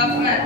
Lakukan.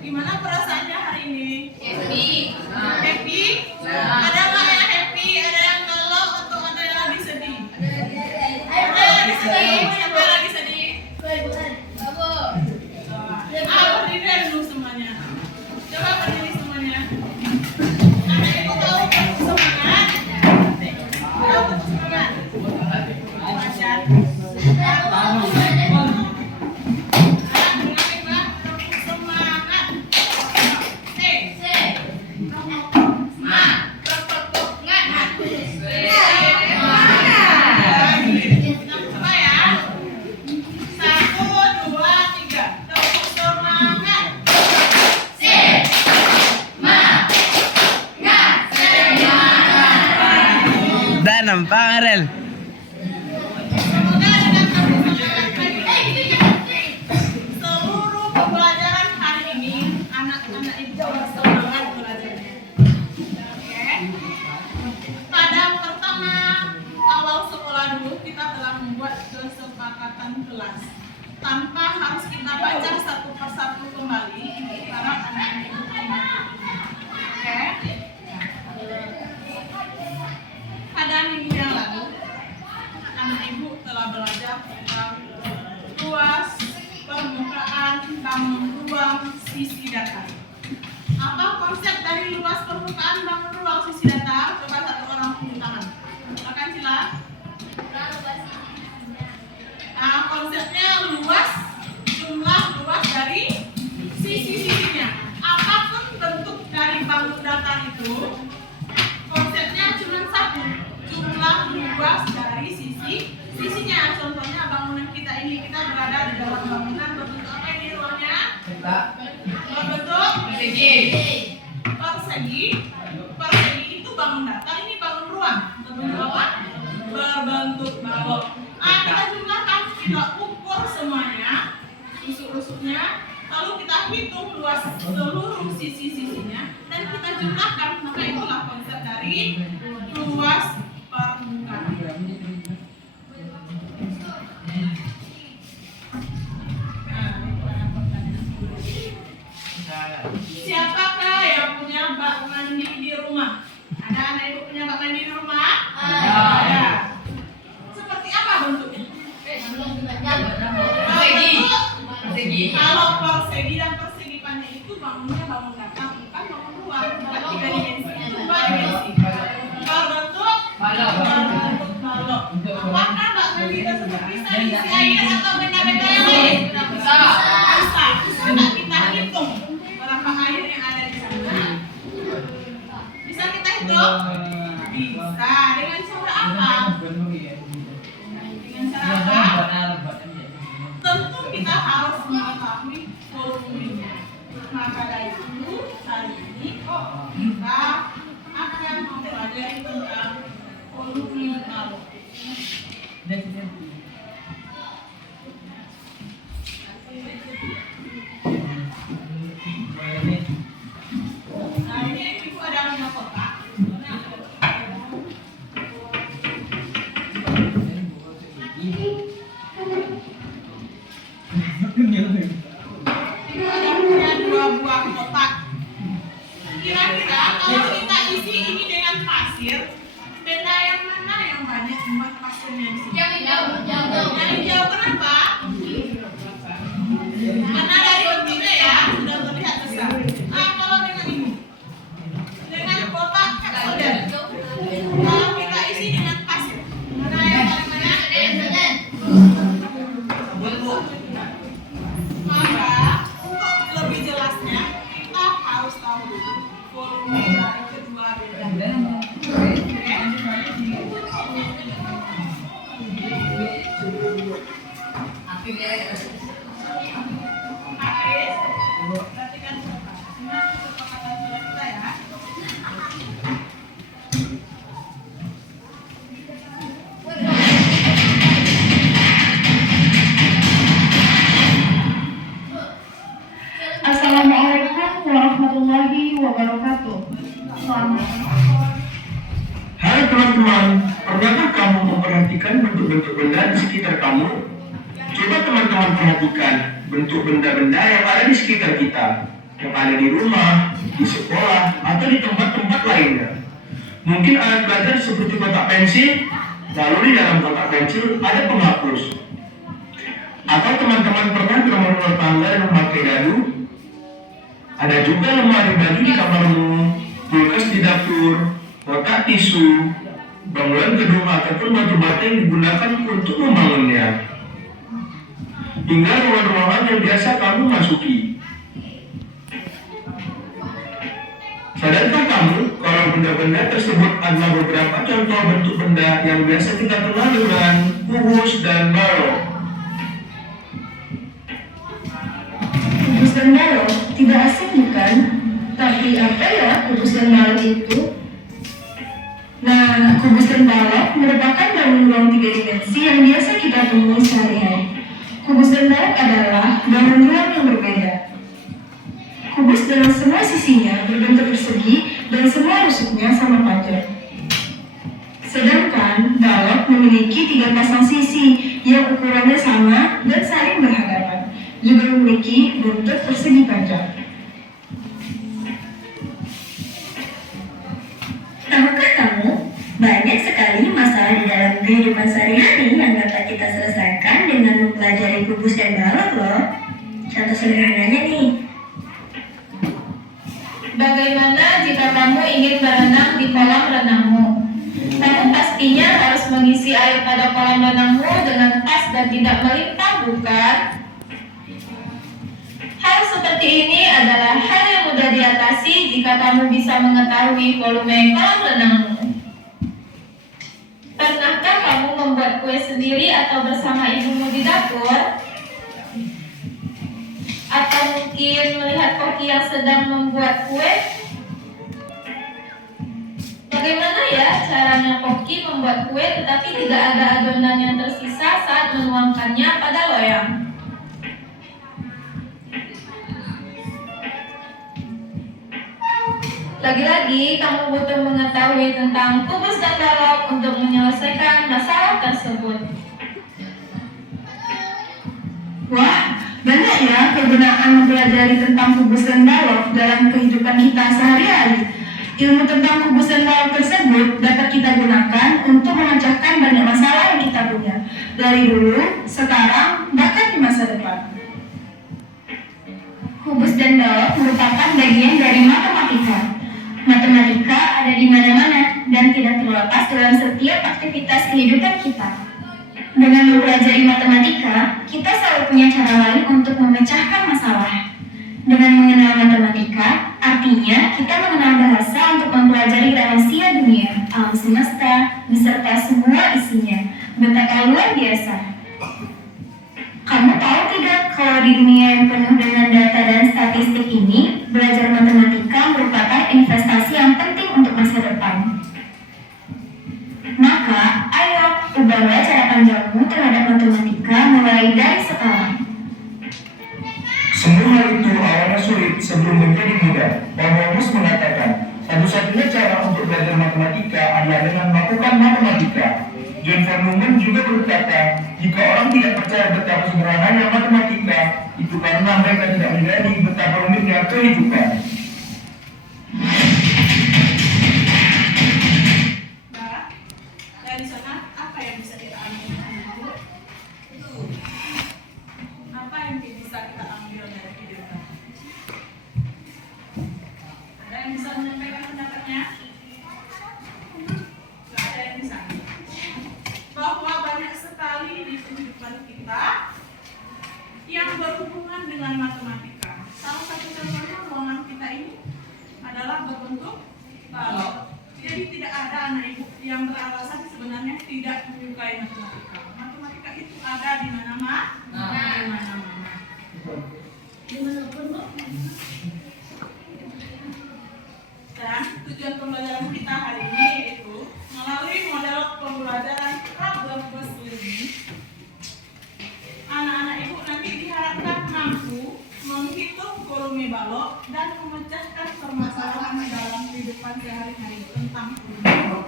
Gimana perasaannya hari ini? Happy. Happy? Ada nggak yang happy? Ada yang galau atau ada yang lagi sedih? Ada yang lagi sedih. Siapa yang lagi sedih? Berdiri dulu semuanya. Coba berdiri semuanya. Anak ibu tahu bentuk semangat? Tahu bentuk semangat? Macan. Nampak Rel. Seluruh pembelajaran hari ini anak-anak itu bersemangat belajarnya. Oke. Pada pertama awal sekolah dulu kita telah membuat kesepakatan kelas. Tanpa harus kita baca satu persatu kembali para anak-anak itu. Oke. Pada minggu yang lalu, anak ibu telah belajar tentang luas, permukaan, bangun ruang, sisi datar. Apa konsep dari luas, permukaan, bangun ruang, sisi datar? Coba satu orang turun tangan. Silakan Cila. Nah, konsepnya luas, jumlah luas dari sisi-sisinya. Apapun bentuk dari bangun datar itu, konsepnya cuma satu. Jumlah luas dari sisinya. Contohnya bangunan kita ini, kita berada di dalam bangunan berbentuk apa ini ruangnya? Berbentuk persegi. Persegi itu bangun datar, ini bangun ruang. Berbentuk apa? Berbentuk balok. Kita jumlahkan, kita ukur semuanya, rusuk-rusuknya, lalu kita hitung luas seluruh sisi-sisinya dan kita jumlahkan. Maka itulah konsep dari luas permukaan. Siapakah yang punya bak mandi di rumah? Ada anak ibu punya bak mandi di rumah? Ada. Seperti apa bentuknya? Persegi. Kalau persegi dan persegi panjang itu bangunnya bangun datar, bukan bangun ruang. Bukan 3 dimensi, itu 2 dimensi. Berbentuk balok. Apakah bak mandi tersebut bisa diisi air atau benda-benda yang lain? Bisa. Bisa kita hitung berapa air yang ada di sana. Bisa kita hitung? Bisa. Dengan cara apa? Dengan cara apa? Tentu kita harus mengetahui volumenya. Maka dari itu hari ini kita akan mempelajari tentang volume balok. Kira-kira kalau kita isi ini dengan pasir, benda yang mana yang banyak muat pasirnya di sini? Yang hijau kenapa? Karena dari bentuknya ya sudah terlihat besar. Kalau dengan ini, dengan kotak kapsul, kalau kita isi dengan pasir, mana yang paling banyak? Maka untuk lebih jelasnya kita harus tahu dulu volume dari kedua benda. Perhatikan coba. Nah, kesepakatan kita ya. Assalamualaikum warahmatullahi wabarakatuh. Selamat. Hai teman-teman, pernahkah kamu memperhatikan bentuk-bentuk benda di sekitar kamu? Coba teman-teman perhatikan bentuk benda-benda yang ada di sekitar kita, yang ada di rumah, di sekolah, atau di tempat-tempat lainnya. Mungkin alat belajar seperti kotak pensil, lalu di dalam kotak pensil ada penghapus. Atau teman-teman pernah bermain rumah tangga dan memakai dadu? Ada juga lemari baju di kamarmu, kulkas di dapur, kotak tisu, bangunan gedung ataupun batu bata yang digunakan untuk membangunnya. Hingga ruangan-ruangan yang biasa kamu masuki. Sadarkah kamu kalau benda-benda tersebut adalah beberapa contoh bentuk benda yang biasa kita kenal dengan kubus dan balok? Kubus dan balok tidak asing bukan? Tapi apa ya kubus dan balok itu? Nah, kubus dan balok merupakan bangun ruang 3 dimensi yang biasa kita temui sehari-hari. Kubus dan balok adalah bangun ruang yang berbeda. Kubus dengan semua sisinya berbentuk persegi dan semua rusuknya sama panjang. Sedangkan balok memiliki 3 pasang sisi yang ukurannya sama dan saling berhadapan, juga memiliki bentuk persegi panjang. Tahukah kamu, banyak sekali masalah di dalam kehidupan sehari-hari yang dapat kita selesaikan dengan mempelajari kubus dan balok loh. Contoh sederhananya nih. Bagaimana jika kamu ingin berenang di kolam renangmu? Kamu pastinya harus mengisi air pada kolam renangmu dengan pas dan tidak melimpah, bukan? Hal seperti ini adalah hal yang mudah diatasi jika kamu bisa mengetahui volume kolam renangmu. Pernahkah kamu membuat kue sendiri atau bersama ibumu di dapur? Atau mungkin melihat koki yang sedang membuat kue? Bagaimana ya caranya koki membuat kue tetapi tidak ada adonan yang tersisa saat menuangkannya pada loyang? Lagi-lagi, kamu butuh mengetahui tentang kubus dan balok untuk menyelesaikan masalah tersebut. Wah, banyak ya kegunaan mempelajari tentang kubus dan balok dalam kehidupan kita sehari-hari. Ilmu tentang kubus dan balok tersebut dapat kita gunakan untuk memecahkan banyak masalah yang kita punya, dari dulu, sekarang, bahkan di masa depan. Kubus dan balok merupakan bagian dari matematika. Matematika ada di mana-mana dan tidak terlepas dalam setiap aktivitas kehidupan kita. Dengan mempelajari matematika, kita selalu punya cara lain untuk memecahkan masalah. Dengan mengenal matematika, artinya kita mengenal bahasa untuk mempelajari rahasia dunia, alam semesta, beserta semua isinya. Betapa luar biasa. Kamu tahu tidak kalau di dunia yang penuh dengan data dan statistik ini, belajar matematika merupakan investasi yang penting untuk masa depan. Maka, ayo ubahlah cara pandangmu terhadap matematika mulai dari sekarang. Semua hal itu awalnya sulit sebelum menjadi mudah. Paulus mengatakan, satu-satunya cara untuk belajar matematika adalah dengan melakukan matematika. John von Neumann juga berkata, jika orang tidak percaya betapa sederhananya matematika, itu karena mereka tidak menjadi betapa rumitnya kehidupan. yang bisa menyampaikan pendapatnya? Nggak ada yang bisa. Bahwa banyak sekali di kehidupan kita yang berhubungan dengan matematika. Salah satu contohnya ruangan kita ini adalah berbentuk balok. Jadi tidak ada anak ibu yang beralasan sebenarnya tidak menyukai matematika. Matematika itu ada di mana-mana. Dan tujuan pembelajaran kita hari ini yaitu melalui model pembelajaran problem learning, anak-anak ibu nanti diharapkan mampu menghitung volume balok dan memecahkan permasalahan dalam kehidupan sehari-hari tentang volume balok.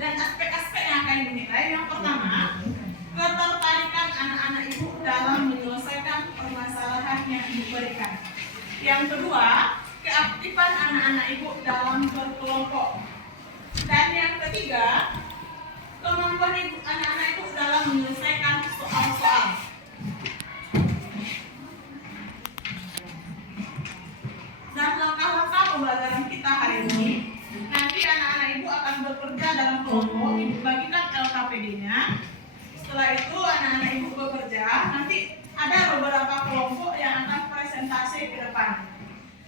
Dan aspek-aspek yang akan dinilai, yang pertama, ketertarikan anak-anak ibu dalam menyelesaikan permasalahan yang diberikan. Yang kedua, keaktifan anak-anak ibu dalam berkelompok. Dan yang ketiga, kemampuan anak-anak ibu dalam menyelesaikan soal-soal. Dan langkah-langkah pembelajaran kita hari ini, nanti anak-anak ibu akan bekerja dalam kelompok, ibu bagikan LKPD-nya. Setelah itu anak-anak ibu bekerja, nanti ada beberapa kelompok yang akan presentasi ke depan.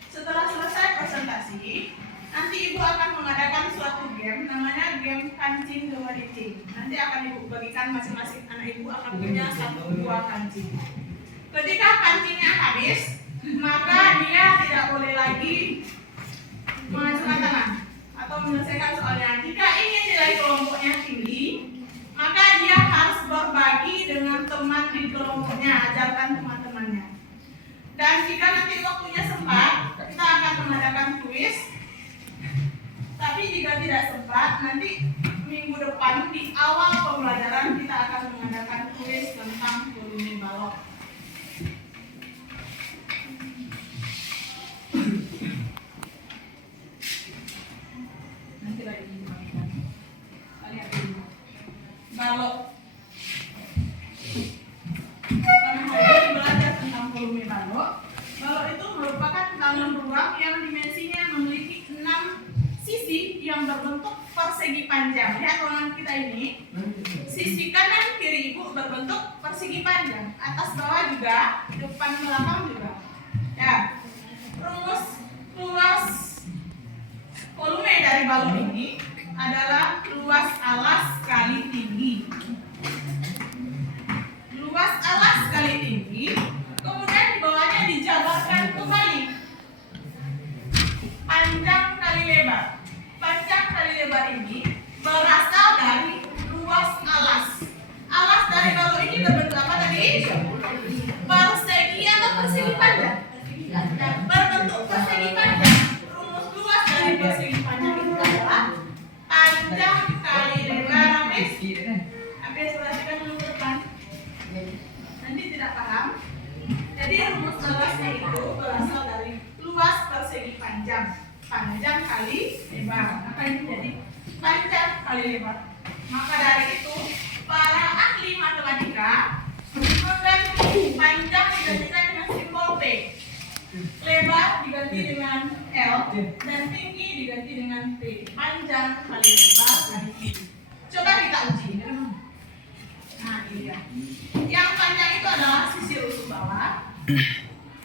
Setelah selesai presentasi, nanti ibu akan mengadakan suatu game, namanya game kancing kewajiban. Nanti akan ibu bagikan masing-masing anak ibu akan punya 1-2 kancing. Ketika kancingnya habis, maka dia tidak boleh lagi mengajukan tangan atau menyelesaikan soalnya. Jika ingin nilai kelompoknya tinggi, maka dia harus berbagi dengan teman di kelompoknya, ajarkan teman-temannya. Dan jika nanti waktunya sempat, kita akan mengadakan kuis. Tapi jika tidak sempat, nanti minggu depan di awal pembelajaran kita akan mengadakan kuis tentang volume balok. Nanti lagi dimakan. Lihat dulu. Balok. Karena hari ini belajar tentang volume balok. Balok itu merupakan dalam ruang yang dimensinya memiliki 6 sisi yang berbentuk persegi panjang. Lihat ruangan kita ini. Sisi kanan kiri ibu berbentuk persegi panjang. Atas bawah juga, depan belakang juga. Ya. Rumus luas volume dari balon ini adalah luas alas kali tinggi. Luas alas kali tinggi, kemudian di bawahnya dijabarkan kembali. Panjang kali lebar. Panjang kali lebar ini berasal dari luas alas. Alas dari balon ini berbentuk apa tadi? Persegi atau persegi panjang? Berbentuk persegi panjang. Rumus luas dari persegi panjang itu adalah panjang kali lebar. Habis perhatikan dulu ke depan. Nanti tidak paham. Jadi rumus luasnya itu berasal dari luas persegi panjang. Panjang kali lebar. Maka ini jadi panjang kali lebar. Maka dari itu para ahli matematika mengganti panjang digantikan dengan simbol P, lebar diganti dengan L, dan tinggi diganti dengan T. Panjang kali lebar kali tinggi. Coba kita uji. Nah, ini dia. Yang panjang itu adalah sisi rusuk bawah,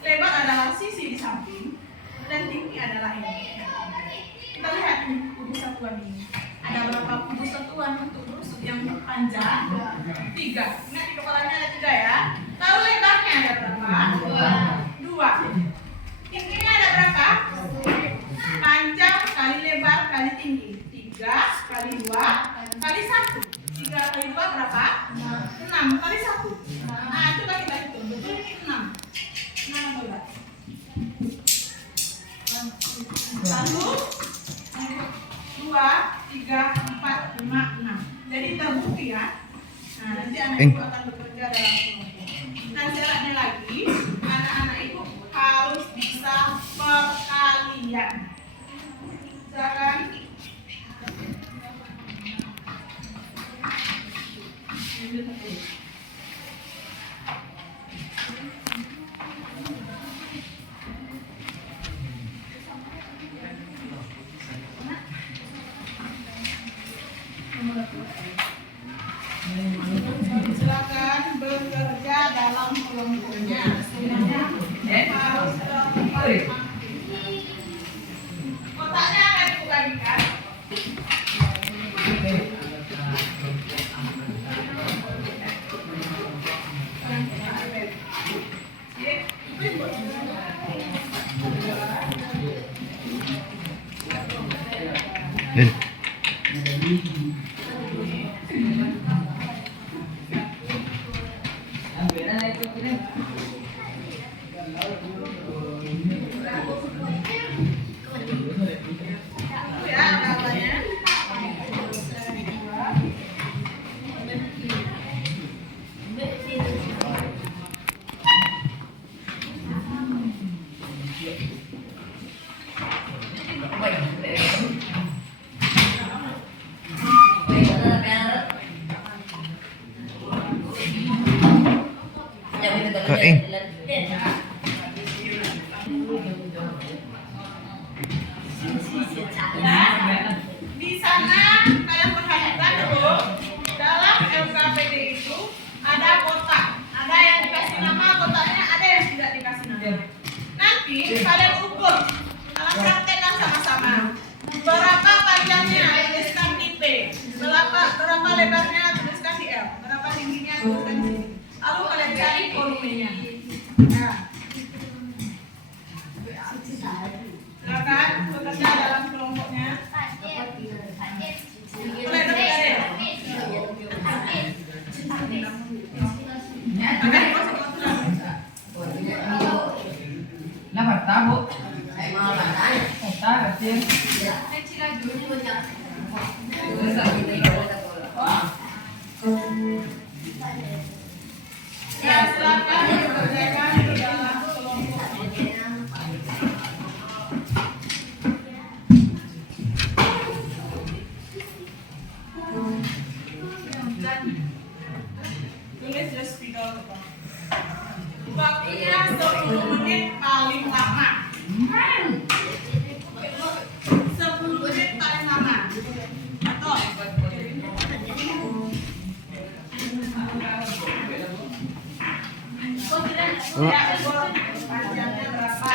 lebar adalah sisi di samping, dan tinggi adalah ini. Kita lihat nih kubus satuan ini. Ada berapa kubus satuan untuk rusuk yang panjang? 3. Ingat di kepalanya ada 3 ya. Lalu lebarnya ada berapa? 2. Tingginya ada berapa? Panjang kali lebar kali tinggi. 3 kali 2 kali 1. 3 kali 2 berapa? 6 kali 1. Nah, coba kita hitung. Betul ini 6. 6 atau enggak? 1 2, 3, 4, 5, 6. Jadi terbukti ya. Nah, nanti anak ibu akan bekerja dalam kelompok. Nah, syaratnya lagi, anak-anak ibu harus bisa perkalian. Silakan. Eh. Ya, katanya. Kaing. Ya, di sana kalian perhatikan dulu, dalam LKPD itu ada kotak, ada yang dikasih nama kotaknya, ada yang tidak dikasih nama. Nanti kalian ukur, kalian praktekkan sama-sama. Berapa panjangnya, tuliskan di P. Berapa lebarnya, tuliskan di L. Berapa tingginya, tuliskan di sini. Lalu kalian cari volumenya. Nah, silakan bekerja dalam kelompoknya. Mulai dari Ariel. Lah tahu. Tahu sih. Ya, silakan bekerjakan di dalam kelompoknya. Tulis the speaker. Waktunya 10 menit paling lama. 10 menit paling lama. Atau ya, panjangnya berapa?